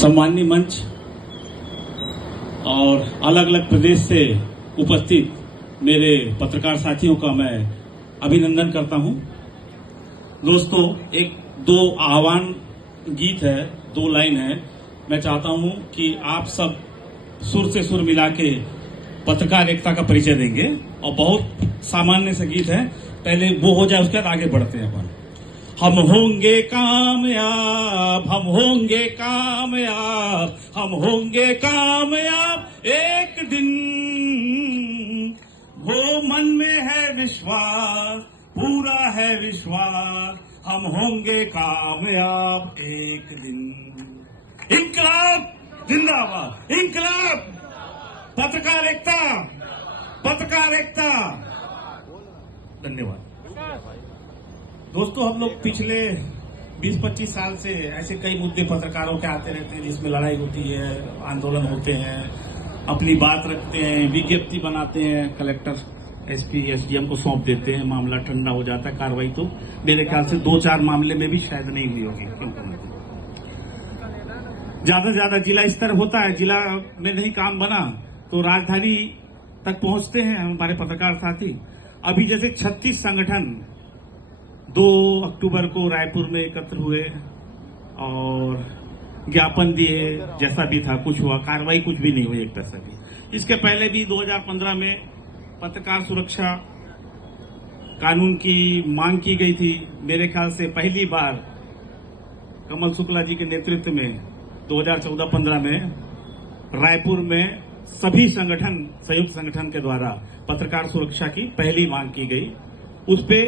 सम्माननीय मंच और अलग अलग प्रदेश से उपस्थित मेरे पत्रकार साथियों का मैं अभिनंदन करता हूं। दोस्तों, एक दो आह्वान गीत है, दो लाइन है। मैं चाहता हूं कि आप सब सुर से सुर मिला के पत्रकार एकता का परिचय देंगे और बहुत सामान्य सा गीत है, पहले वो हो जाए, उसके बाद आगे बढ़ते हैं अपन। हम होंगे कामयाब, हम होंगे कामयाब, हम होंगे कामयाब एक दिन, वो मन में है विश्वास, पूरा है विश्वास, हम होंगे कामयाब एक दिन। इंकलाब जिंदाबाद, इंकलाब, पत्रकार एकता, पत्रकार एकता। धन्यवाद। दोस्तों, हम लोग पिछले 20-25 साल से ऐसे कई मुद्दे पत्रकारों के आते रहते हैं जिसमें लड़ाई होती है, आंदोलन होते हैं, अपनी बात रखते हैं, विज्ञप्ति बनाते हैं, कलेक्टर एसपी एसडीएम को सौंप देते हैं, मामला ठंडा हो जाता है। कार्रवाई तो मेरे ख्याल से 2-4 मामले में भी शायद नहीं हुई होगी। ज्यादा से ज्यादा जिला स्तर होता है, जिला में नहीं काम बना तो राजधानी तक पहुंचते हैं हमारे पत्रकार साथी। अभी जैसे 36 संगठन 2 अक्टूबर को रायपुर में एकत्र हुए और ज्ञापन दिए, जैसा भी था कुछ हुआ, कार्रवाई कुछ भी नहीं हुई एक पैसा भी। इसके पहले भी 2015 में पत्रकार सुरक्षा कानून की मांग की गई थी। मेरे ख्याल से पहली बार कमल शुक्ला जी के नेतृत्व में 2014-15 में रायपुर में सभी संगठन, संयुक्त संगठन के द्वारा पत्रकार सुरक्षा की पहली मांग की गई। उस पे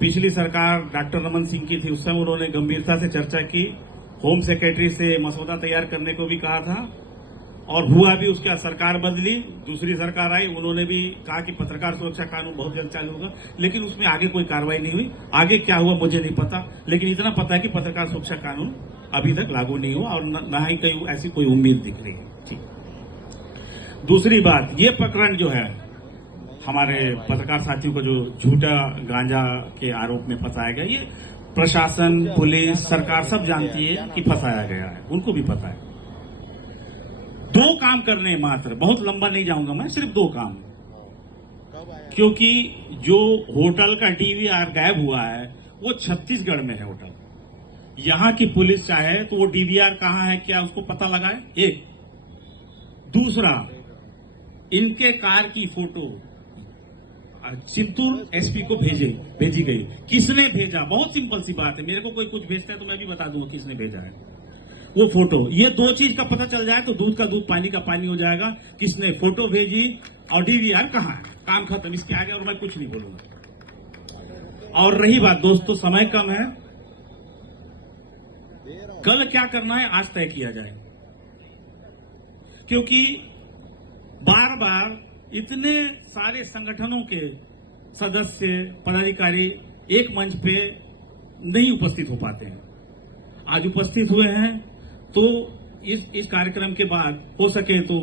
पिछली सरकार डॉक्टर रमन सिंह की थी, उस समय उन्होंने गंभीरता से चर्चा की, होम सेक्रेटरी से मसौदा तैयार करने को भी कहा था और हुआ भी। उसके बाद सरकार बदली, दूसरी सरकार आई, उन्होंने भी कहा कि पत्रकार सुरक्षा कानून बहुत जल्द चालू होगा, लेकिन उसमें आगे कोई कार्रवाई नहीं हुई। आगे क्या हुआ मुझे नहीं पता, लेकिन इतना पता है कि पत्रकार सुरक्षा कानून अभी तक लागू नहीं हुआ और न ही कहीं ऐसी कोई उम्मीद दिख रही है। ठीक। दूसरी बात, ये प्रकरण जो है हमारे पत्रकार साथियों को जो झूठा गांजा के आरोप में फंसाया गया, ये प्रशासन, पुलिस, सरकार सब जानती है कि फंसाया गया है, उनको भी पता है। 2 काम करने मात्र, बहुत लंबा नहीं जाऊंगा मैं, सिर्फ 2 काम। क्योंकि जो होटल का डीवीआर गायब हुआ है वो छत्तीसगढ़ में है होटल। यहां की पुलिस चाहे तो वो डीवीआर कहां है, क्या उसको पता लगाए? एक। दूसरा, इनके कार की फोटो चित्तूर एसपी को भेजी गई। किसने भेजा? बहुत सिंपल सी बात है, मेरे को कोई कुछ भेजता है तो मैं भी बता दूंगा किसने भेजा है वो फोटो। ये 2 चीज का पता चल जाए तो दूध का दूध, पानी का पानी हो जाएगा। किसने फोटो भेजी और डीवीआर कहां है, काम खत्म। इसके आगे और मैं कुछ नहीं बोलूंगा। और रही बात दोस्तों, समय कम है, कल क्या करना है आज तय किया जाए, क्योंकि बार बार इतने सारे संगठनों के सदस्य, पदाधिकारी एक मंच पे नहीं उपस्थित हो पाते हैं। आज उपस्थित हुए हैं तो इस कार्यक्रम के बाद हो सके तो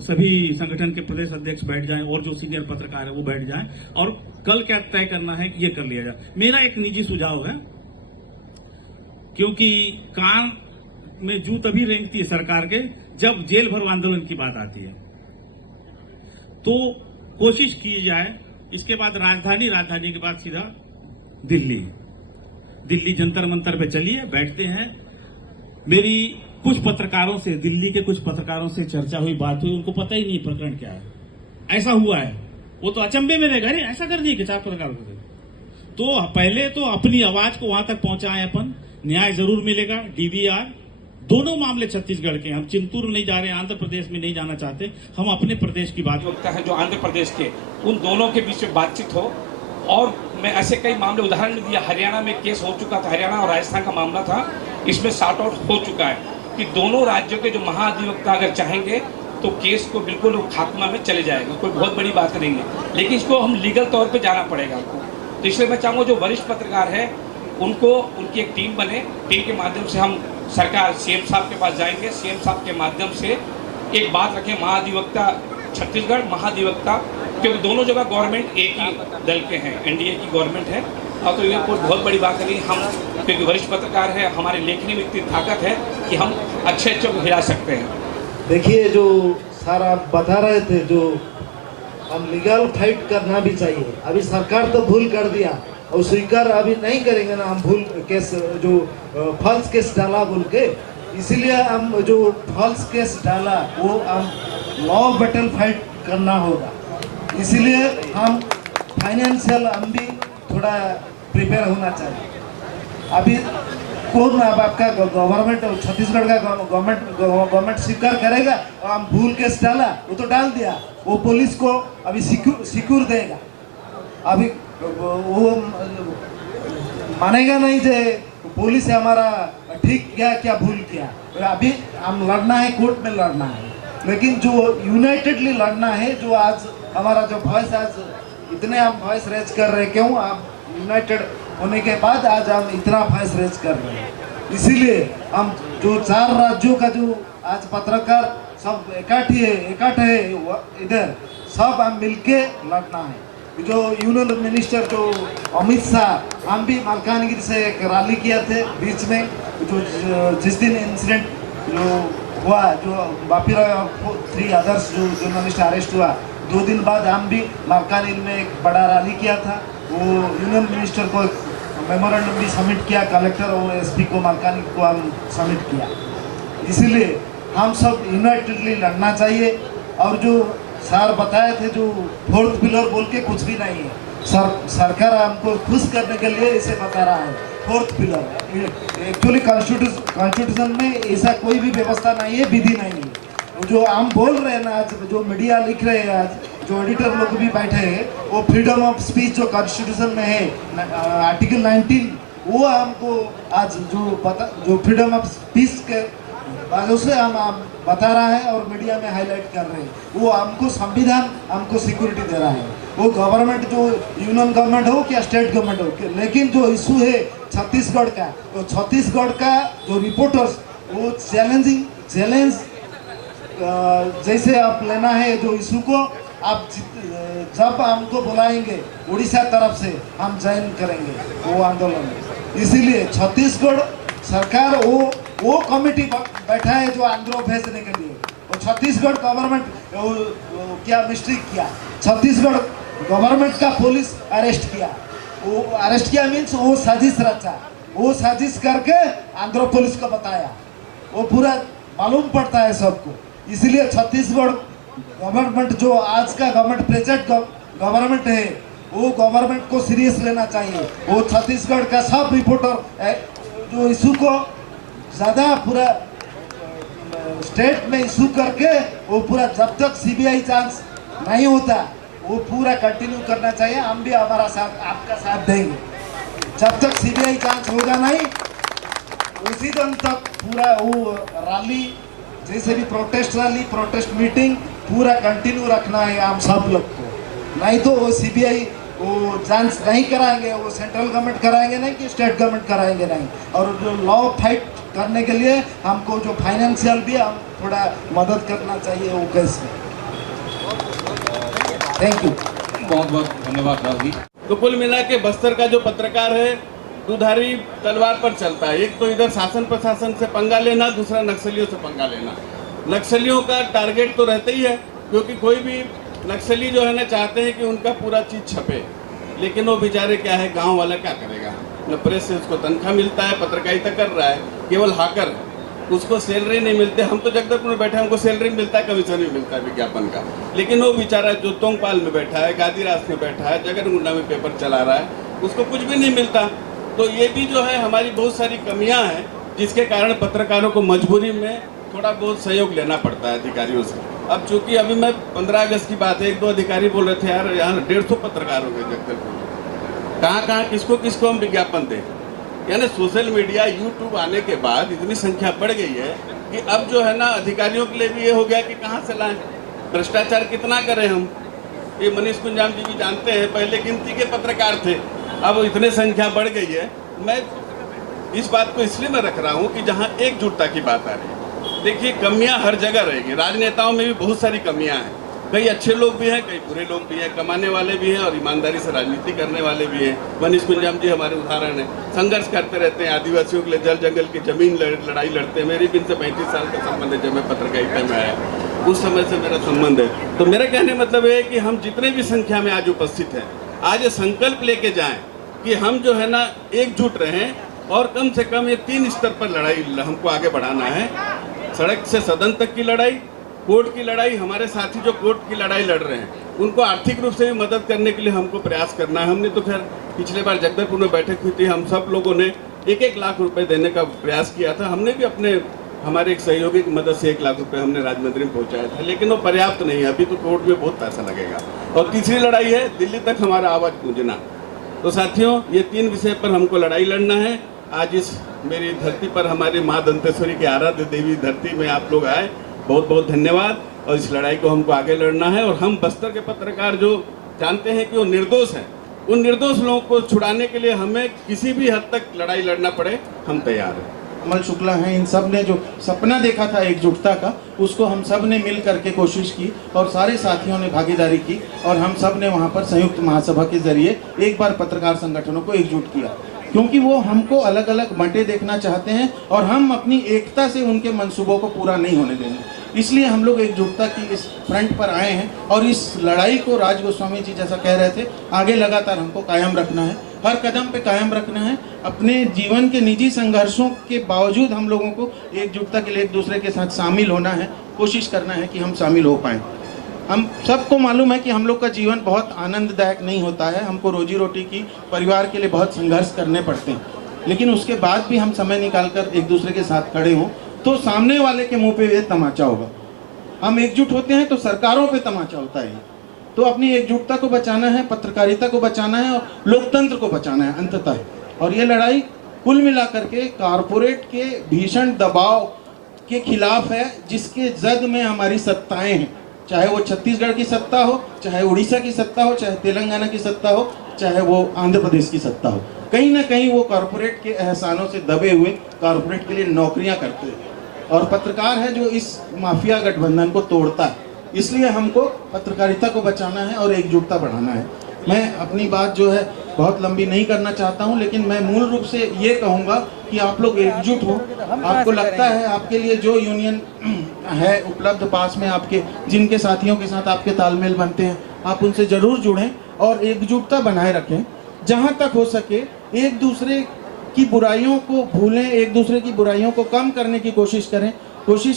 सभी संगठन के प्रदेश अध्यक्ष बैठ जाएं और जो सीनियर पत्रकार है वो बैठ जाएं और कल क्या तय करना है ये कर लिया जाए। मेरा एक निजी सुझाव है, क्योंकि कान में जू तभी रेंगती है सरकार के जब जेल भरो आंदोलन की बात आती है, तो कोशिश की जाए इसके बाद राजधानी के बाद सीधा दिल्ली जंतर मंतर पे चलिए, बैठते हैं। मेरी कुछ पत्रकारों से, दिल्ली के कुछ पत्रकारों से चर्चा हुई, बात हुई, उनको पता ही नहीं प्रकरण क्या है। ऐसा हुआ है, वो तो अचंभे में रह गए, ऐसा कर दिए कि 4 पत्रकारों को। तो पहले तो अपनी आवाज को वहां तक पहुंचाएं अपन, न्याय जरूर मिलेगा। डीवीआर दोनों मामले छत्तीसगढ़ के, हम चिंतूर नहीं जा रहे, आंध्र प्रदेश में नहीं जाना चाहते, हम अपने प्रदेश की बात लगता है जो आंध्र प्रदेश के, उन दोनों के बीच में बातचीत हो। और मैं ऐसे कई मामले उदाहरण दिया, हरियाणा में केस हो चुका था, हरियाणा और राजस्थान का मामला था, इसमें सॉर्ट आउट हो चुका है कि दोनों राज्यों के जो महाधिवक्ता अगर चाहेंगे तो केस को बिल्कुल खात्मा में चले जाएगा, कोई बहुत बड़ी बात करेंगे, लेकिन इसको हम लीगल तौर पे जाना पड़ेगा आपको। तो इसलिए मैं चाहूँगा जो वरिष्ठ पत्रकार है उनको, उनकी एक टीम बने, टीम के माध्यम से हम सरकार सीएम साहब के पास जाएंगे, सीएम साहब के माध्यम से एक बात रखें, महाधिवक्ता छत्तीसगढ़, महाधिवक्ता, क्योंकि दोनों जगह गवर्नमेंट एक ही दल के हैं, एनडीए की गवर्नमेंट है, और तो ये कोई बहुत बड़ी बात नहीं, हम क्योंकि वरिष्ठ पत्रकार है, हमारे लेखनी में इतनी ताकत है कि हम अच्छे अच्छे को हिला सकते हैं। देखिए, जो सर आप बता रहे थे, जो हम लीगल फाइट करना भी चाहिए। अभी सरकार तो भूल कर दिया और स्वीकार अभी नहीं करेंगे ना, हम भूल केस जो फॉल्स केस डाला बोल के, इसीलिए हम जो फॉल्स केस डाला वो हम लॉ बैटल फाइट करना होगा। इसीलिए हम फाइनेंशियल हम भी थोड़ा प्रिपेयर होना चाहिए। अभी कौन अब आपका गवर्नमेंट, छत्तीसगढ़ का गवर्नमेंट स्वीकार करेगा और हम भूल केस डाला, वो तो डाल दिया, वो पुलिस को अभी सिक्योर देगा। अभी वो मानेगा नहीं जे पुलिस है हमारा ठीक किया क्या भूल किया। अभी हम लड़ना है, कोर्ट में लड़ना है, लेकिन जो यूनाइटेडली लड़ना है, जो आज हमारा जो वॉइस आज इतने हम वॉइस रेज कर रहे हैं, क्यों आप यूनाइटेड होने के बाद आज हम इतना वॉइस रेज कर रहे हैं। इसीलिए हम जो 4 राज्यों का जो आज पत्रकार सब इकट्ठे है इधर, सब हम मिलके लड़ना है। जो यूनियन मिनिस्टर जो अमित शाह, हम भी मलकानगिरी से एक रैली किया थे बीच में, जो जिस दिन इंसिडेंट जो हुआ, जो बापीराव 3 अदर्स जो जर्नलिस्ट अरेस्ट हुआ, 2 दिन बाद हम भी मलकानगिरी में एक बड़ा रैली किया था। वो यूनियन मिनिस्टर को मेमोरेंडम भी सबमिट किया, कलेक्टर और एसपी को मलकानगिरी को हम सबमिट किया। इसीलिए हम सब यूनाइटेडली लड़ना चाहिए। और जो सर बताए थे, जो 4th पिलर बोल के कुछ भी नहीं है, सरकार हमको खुश करने के लिए इसे बता रहा है 4th पिलर। एक्चुअली कॉन्स्टिट्यूशन में ऐसा कोई भी व्यवस्था नहीं है, विधि नहीं है। जो हम बोल रहे हैं ना, आज जो मीडिया लिख रहे हैं, आज जो एडिटर लोग भी बैठे हैं, वो फ्रीडम ऑफ स्पीच जो कॉन्स्टिट्यूशन में है आर्टिकल 19, वो हमको आज जो फ्रीडम ऑफ स्पीच के वजह से हम बता रहा है और मीडिया में हाईलाइट कर रहे हैं। वो हमको संविधान हमको सिक्योरिटी दे रहा है। वो गवर्नमेंट जो यूनियन गवर्नमेंट हो क्या स्टेट गवर्नमेंट हो, लेकिन जो इशू है छत्तीसगढ़ का, तो छत्तीसगढ़ का जो रिपोर्टर्स वो चैलेंज जैसे आप लेना है जो इशू को, आप जब हमको बुलाएंगे उड़ीसा तरफ से हम ज्वाइन करेंगे वो आंदोलन। इसीलिए छत्तीसगढ़ सरकार वो कमेटी बैठा है जो आंध्र भेजने के लिए। वो छत्तीसगढ़ गवर्नमेंट क्या मिस्टेक किया, छत्तीसगढ़ गवर्नमेंट का पुलिस अरेस्ट किया। वो अरेस्ट किया मीन्स वो साजिश रचा, वो साजिश करके आंध्र पुलिस को बताया, वो पूरा मालूम पड़ता है सबको। इसलिए छत्तीसगढ़ गवर्नमेंट जो आज का गवर्नमेंट प्रेजेंट गवर्नमेंट है, वो गवर्नमेंट को सीरियस लेना चाहिए। वो छत्तीसगढ़ का सब रिपोर्टर जो इशू को ज़्यादा पूरा स्टेट में इशू करके वो पूरा जब तक सीबीआई जांच नहीं होता वो पूरा कंटिन्यू करना चाहिए। हम भी हमारा साथ आपका साथ देंगे। जब तक सीबीआई जांच होगा नहीं, उसी दिन तक पूरा वो रैली जैसे भी प्रोटेस्ट रैली, प्रोटेस्ट मीटिंग पूरा कंटिन्यू रखना है हम सब लोग को। नहीं तो वो सीबीआई वो जांच नहीं कराएंगे, वो सेंट्रल गवर्नमेंट कराएंगे नहीं कि स्टेट गवर्नमेंट कराएंगे नहीं। और जो लॉ फाइट करने के लिए हमको जो फाइनेंशियल भी हम थोड़ा मदद करना चाहिए वो केस में। थैंक यू, बहुत बहुत धन्यवाद राव जी। तो कुल मिला के बस्तर का जो पत्रकार है दुधारी तलवार पर चलता है। एक तो इधर शासन प्रशासन से पंगा लेना, दूसरा नक्सलियों से पंगा लेना। नक्सलियों का टारगेट तो रहता ही है, क्योंकि कोई भी नक्सली जो है ना चाहते हैं कि उनका पूरा चीज छपे, लेकिन वो बेचारे क्या है, गांव वाला क्या करेगा, न प्रेस से उसको तनख्वाह मिलता है, पत्रकारिता कर रहा है, केवल हाकर है, उसको सैलरी नहीं मिलते। हम तो जगदलपुर में बैठे हैं, हमको सैलरी मिलता है, कमीशन भी मिलता है विज्ञापन का, लेकिन वो बेचारा जो तोंगपाल में बैठा है, गादीरास में बैठा है, जगरगुंडा में पेपर चला रहा है, उसको कुछ भी नहीं मिलता। तो ये भी जो है हमारी बहुत सारी कमियां हैं, जिसके कारण पत्रकारों को मजबूरी में थोड़ा बहुत सहयोग लेना पड़ता है अधिकारियों से। अब चूंकि अभी मैं 15 अगस्त की बात है, 1-2 अधिकारी बोल रहे थे यार यहाँ 150 पत्रकार हो गए जगदलपुर में, कहाँ किसको किसको हम विज्ञापन दें। यानी सोशल मीडिया यूट्यूब आने के बाद इतनी संख्या बढ़ गई है कि अब जो है ना अधिकारियों के लिए भी ये हो गया कि कहाँ से लाएं, भ्रष्टाचार कितना करें हम। ये मनीष कुंजाम जी भी जानते हैं, पहले गिनती के पत्रकार थे, अब इतने संख्या बढ़ गई है। मैं इस बात को इसलिए मैं रख रहा हूँ कि जहाँ एकजुटता की बात आ रही है, देखिए कमियां हर जगह रहेगी, राजनेताओं में भी बहुत सारी कमियां हैं, कई अच्छे लोग भी हैं, कई बुरे लोग भी हैं, कमाने वाले भी हैं और ईमानदारी से राजनीति करने वाले भी हैं। मनीष कुंजाम जी हमारे उदाहरण हैं, संघर्ष करते रहते हैं, आदिवासियों के लिए जल जंगल की जमीन लड़ाई लड़ते हैं। मेरी भी इनसे 35 साल का संबंध है। जब मैं पत्रकारिता में आया उस समय से मेरा संबंध है। तो मेरा कहने मतलब है कि हम जितने भी संख्या में आज उपस्थित हैं, आज ये संकल्प लेके जाएं कि हम जो है ना एकजुट रहें और कम से कम ये 3 स्तर पर लड़ाई हमको आगे बढ़ाना है। सड़क से सदन तक की लड़ाई, कोर्ट की लड़ाई, हमारे साथी जो कोर्ट की लड़ाई लड़ रहे हैं उनको आर्थिक रूप से भी मदद करने के लिए हमको प्रयास करना है। हमने तो खैर पिछले बार जगदलपुर में बैठक हुई थी, हम सब लोगों ने 1-1 लाख रुपए देने का प्रयास किया था। हमने भी हमारे एक सहयोगी की मदद से 1 लाख रुपए हमने राजमंदिर में पहुंचाया था, लेकिन वो पर्याप्त नहीं है। अभी तो कोर्ट में बहुत पैसा लगेगा। और तीसरी लड़ाई है दिल्ली तक हमारा आवाज गूंजना। तो साथियों, ये 3 विषय पर हमको लड़ाई लड़ना है। आज इस मेरी धरती पर हमारी माँ दंतेश्वरी की आराध्य देवी धरती में आप लोग आए, बहुत बहुत धन्यवाद। और इस लड़ाई को हमको आगे लड़ना है। और हम बस्तर के पत्रकार जो जानते हैं कि वो निर्दोष हैं, उन निर्दोष लोगों को छुड़ाने के लिए हमें किसी भी हद तक लड़ाई लड़ना पड़े, हम तैयार हैं। कमल शुक्ला हैं, इन सब ने जो सपना देखा था एकजुटता का, उसको हम सब ने मिल करके कोशिश की और सारे साथियों ने भागीदारी की और हम सब ने वहाँ पर संयुक्त महासभा के जरिए एक बार पत्रकार संगठनों को एकजुट किया, क्योंकि वो हमको अलग अलग बंटे देखना चाहते हैं और हम अपनी एकता से उनके मंसूबों को पूरा नहीं होने देंगे। इसलिए हम लोग एकजुटता की इस फ्रंट पर आए हैं और इस लड़ाई को राज गोस्वामी जी जैसा कह रहे थे, आगे लगातार हमको कायम रखना है, हर कदम पे कायम रखना है। अपने जीवन के निजी संघर्षों के बावजूद हम लोगों को एकजुटता के लिए एक दूसरे के साथ शामिल होना है, कोशिश करना है कि हम शामिल हो पाएँ। हम सबको मालूम है कि हम लोग का जीवन बहुत आनंददायक नहीं होता है, हमको रोजी रोटी की परिवार के लिए बहुत संघर्ष करने पड़ते हैं, लेकिन उसके बाद भी हम समय निकालकर एक दूसरे के साथ खड़े हों तो सामने वाले के मुंह पे ये तमाचा होगा। हम एकजुट होते हैं तो सरकारों पे तमाचा होता है। तो अपनी एकजुटता को बचाना है, पत्रकारिता को बचाना है और लोकतंत्र को बचाना है अंततः। और ये लड़ाई कुल मिलाकर के कारपोरेट के भीषण दबाव के खिलाफ है, जिसके जद में हमारी सत्ताएं हैं, चाहे वो छत्तीसगढ़ की सत्ता हो, चाहे उड़ीसा की सत्ता हो, चाहे तेलंगाना की सत्ता हो, चाहे वो आंध्र प्रदेश की सत्ता हो। कहीं ना कहीं वो कॉरपोरेट के एहसानों से दबे हुए कॉरपोरेट के लिए नौकरियां करते हैं और पत्रकार है जो इस माफिया गठबंधन को तोड़ता है। इसलिए हमको पत्रकारिता को बचाना है और एकजुटता बढ़ाना है। मैं अपनी बात जो है बहुत लंबी नहीं करना चाहता हूं, लेकिन मैं मूल रूप से ये कहूंगा कि आप लोग एकजुट हो। आपको लगता है आपके लिए जो यूनियन है उपलब्ध पास में, आपके जिनके साथियों के साथ आपके तालमेल बनते हैं, आप उनसे ज़रूर जुड़ें और एकजुटता बनाए रखें। जहाँ तक हो सके एक दूसरे की बुराइयों को भूलें, एक दूसरे की बुराइयों को कम करने की कोशिश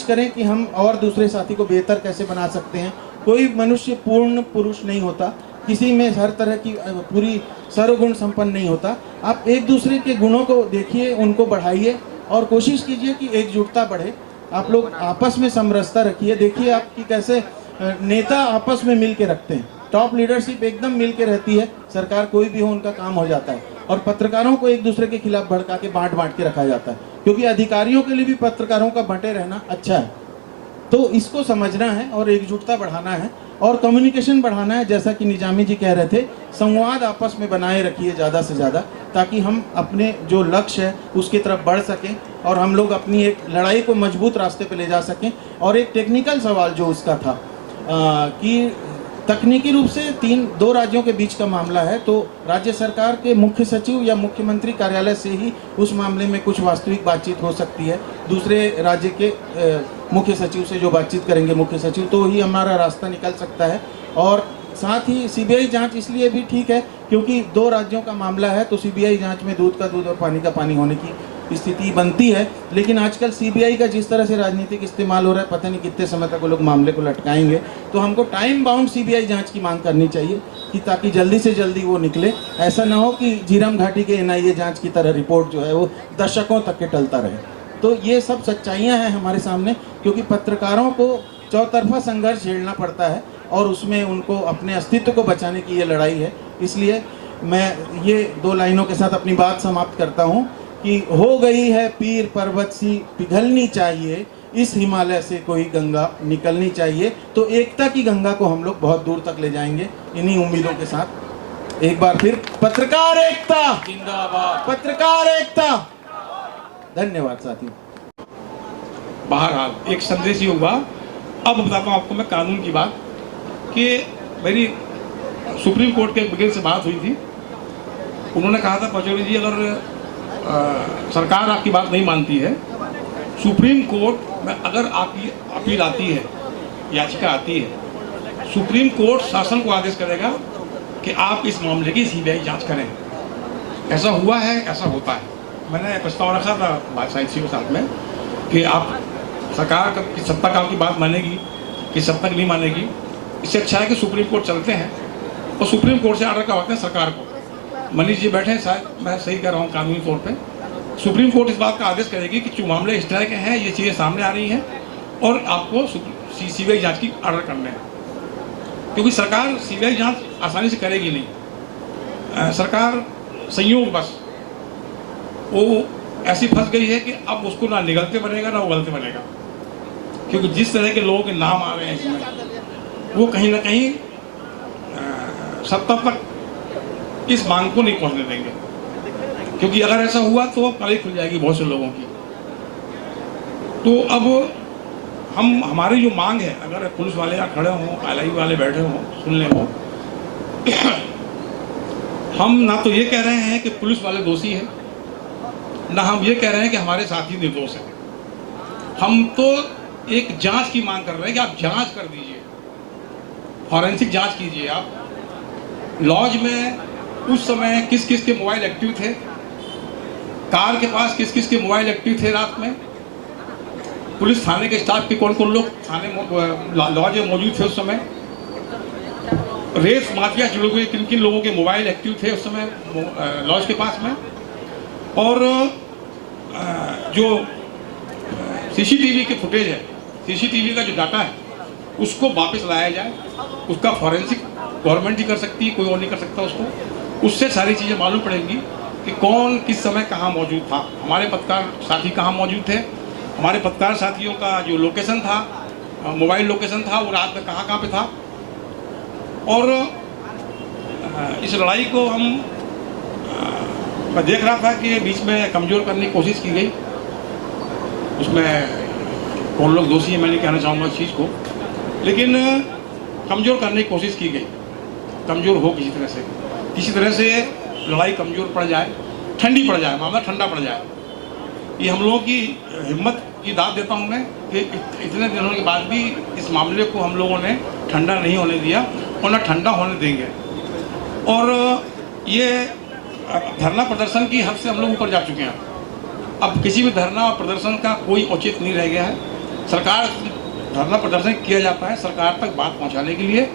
करें कि हम और दूसरे साथी को बेहतर कैसे बना सकते हैं। कोई मनुष्य पूर्ण पुरुष नहीं होता, किसी में हर तरह की पूरी सर्वगुण संपन्न नहीं होता। आप एक दूसरे के गुणों को देखिए, उनको बढ़ाइए और कोशिश कीजिए कि एकजुटता बढ़े। आप लोग आपस में समरसता रखिए। देखिए आपकी कैसे नेता आपस में मिल के रखते हैं, टॉप लीडरशिप एकदम मिल के रहती है, सरकार कोई भी हो उनका काम हो जाता है। और पत्रकारों को एक दूसरे के खिलाफ भड़का के बांट के रखा जाता है, क्योंकि अधिकारियों के लिए भी पत्रकारों का बंटे रहना अच्छा है। तो इसको समझना है और एकजुटता बढ़ाना है और कम्युनिकेशन बढ़ाना है। जैसा कि निजामी जी कह रहे थे, संवाद आपस में बनाए रखिए ज़्यादा से ज़्यादा, ताकि हम अपने जो लक्ष्य है उसकी तरफ बढ़ सकें और हम लोग अपनी एक लड़ाई को मजबूत रास्ते पे ले जा सकें। और एक टेक्निकल सवाल जो उसका था कि तकनीकी रूप से 2 राज्यों के बीच का मामला है, तो राज्य सरकार के मुख्य सचिव या मुख्यमंत्री कार्यालय से ही उस मामले में कुछ वास्तविक बातचीत हो सकती है। दूसरे राज्य के मुख्य सचिव से जो बातचीत करेंगे मुख्य सचिव, तो ही हमारा रास्ता निकल सकता है। और साथ ही सीबीआई जांच इसलिए भी ठीक है क्योंकि 2 राज्यों का मामला है, तो सीबीआई जांच में दूध का दूध और पानी का पानी होने की स्थिति बनती है। लेकिन आजकल सीबीआई का जिस तरह से राजनीतिक इस्तेमाल हो रहा है, पता नहीं कितने समय तक वो लोग मामले को लटकाएंगे। तो हमको टाइम बाउंड सीबीआई जांच की मांग करनी चाहिए कि ताकि जल्दी से जल्दी वो निकले। ऐसा ना हो कि झीरम घाटी के एनआईए जांच की तरह रिपोर्ट जो है वो दशकों तक के टलता रहे। तो ये सब सच्चाइयाँ हैं हमारे सामने, क्योंकि पत्रकारों को चौतरफा संघर्ष झेलना पड़ता है और उसमें उनको अपने अस्तित्व को बचाने की ये लड़ाई है। इसलिए मैं ये 2 लाइनों के साथ अपनी बात समाप्त करता हूँ कि हो गई है पीर पर्वत सी पिघलनी चाहिए, इस हिमालय से कोई गंगा निकलनी चाहिए। तो एकता की गंगा को हम लोग बहुत दूर तक ले जाएंगे, इन्हीं उम्मीदों के साथ। एक बार फिर पत्रकार एकता जिंदाबाद, पत्रकार एकता। धन्यवाद साथियों। बहरहाल एक संदेश ही हुआ। अब बताता हूँ आपको मैं कानून की बात। कि मेरी सुप्रीम कोर्ट के वकील से बात हुई थी। उन्होंने कहा था पचौरी जी, अगर सरकार आपकी बात नहीं मानती है, सुप्रीम कोर्ट में अगर आपकी अपील आती है, याचिका आती है, सुप्रीम कोर्ट शासन को आदेश करेगा कि आप इस मामले की सीबीआई जांच करें। ऐसा हुआ है, ऐसा होता है। मैंने प्रस्ताव रखा था बादशाह जी के साथ में कि आप सरकार की सत्ता काल की बात मानेगी कि सत्ता तक नहीं मानेगी। इससे अच्छा है कि सुप्रीम कोर्ट चलते हैं और सुप्रीम कोर्ट से ऑर्डर करवाते हैं सरकार को। मनीष जी बैठे हैं, शायद मैं सही कह रहा हूँ कानूनी तौर पे, सुप्रीम कोर्ट इस बात का आदेश करेगी कि जो मामले इस तरह के हैं, ये चीज़ें सामने आ रही हैं और आपको सीबीआई जांच की ऑर्डर करने हैं। क्योंकि सरकार सीबीआई जांच आसानी से करेगी नहीं। सरकार संयोग बस वो ऐसी फंस गई है कि अब उसको ना निगलते बनेगा ना उगलते बनेगा। क्योंकि जिस तरह के लोगों के नाम आ रहे हैं इसमें, वो कहीं ना कहीं सत्ता तक इस मांग को नहीं पहुंचने देंगे। क्योंकि अगर ऐसा हुआ तो कड़ी खुल जाएगी बहुत से लोगों की। तो अब हमारी जो मांग है, अगर पुलिस वाले यहाँ खड़े हों, एलआई वाले बैठे हों, सुनने हो, हम ना तो ये कह रहे हैं कि पुलिस वाले दोषी हैं, ना हम ये कह रहे हैं कि हमारे साथी निर्दोष हैं। हम तो एक जांच की मांग कर रहे हैं कि आप जांच कर दीजिए, फॉरेंसिक जांच कीजिए। आप लॉज में उस समय किस किस के मोबाइल एक्टिव थे, कार के पास किस किस के मोबाइल एक्टिव थे रात में, पुलिस थाने के स्टाफ के कौन कौन लोग थाने लॉज में मौजूद थे उस समय, रेस माफिया जुड़े हुए किन किन लोगों के मोबाइल एक्टिव थे उस समय लॉज के पास में, और जो सीसीटीवी के फुटेज है, सीसीटीवी का जो डाटा है, उसको वापस लाया जाए। उसका फॉरेंसिक गवर्नमेंट ही कर सकती है, कोई और नहीं कर सकता उसको। उससे सारी चीज़ें मालूम पड़ेंगी कि कौन किस समय कहाँ मौजूद था, हमारे पत्रकार साथी कहाँ मौजूद थे, हमारे पत्रकार साथियों का जो लोकेशन था, मोबाइल लोकेशन था, वो रात में कहाँ पे था। और इस लड़ाई को मैं देख रहा था कि बीच में कमज़ोर करने की कोशिश की गई। उसमें कौन लोग दोषी हैं मैं नहीं कहना चाहूँगा इस चीज़ को, लेकिन कमज़ोर करने की कोशिश की गई। कमज़ोर हो किसी तरह से लड़ाई कमज़ोर पड़ जाए, ठंडी पड़ जाए, मामला ठंडा पड़ जाए। ये हम लोगों की हिम्मत की दाद देता हूँ मैं कि इतने दिनों के बाद भी इस मामले को हम लोगों ने ठंडा नहीं होने दिया और ना ठंडा होने देंगे। और ये धरना प्रदर्शन की हद से हम लोग ऊपर जा चुके हैं। अब किसी भी धरना और प्रदर्शन का कोई औचित्य नहीं रह गया है। सरकार धरना प्रदर्शन किया जाता है सरकार तक बात पहुंचाने के लिए।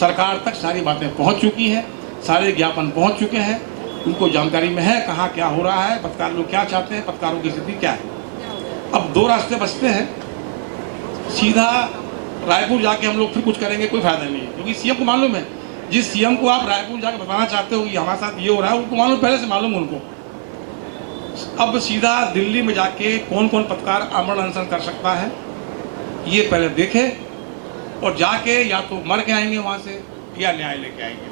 सरकार तक सारी बातें पहुंच चुकी हैं, सारे ज्ञापन पहुंच चुके हैं, उनको जानकारी में है कहाँ क्या हो रहा है, पत्रकार लोग क्या चाहते हैं, पत्रकारों की स्थिति क्या है। अब दो रास्ते बचते हैं, सीधा रायपुर जाके हम लोग फिर कुछ करेंगे कोई फायदा नहीं है, क्योंकि सीएम को मालूम है। जिस सीएम को आप रायपुर जाके बताना चाहते हो कि हमारे साथ ये हो रहा है, उनको मालूम, पहले से मालूम उनको। अब सीधा दिल्ली में जाके कौन कौन पत्रकार आमरण अनशन कर सकता है ये पहले देखे, और जाके या तो मर के आएंगे वहाँ से या न्याय लेके आएंगे।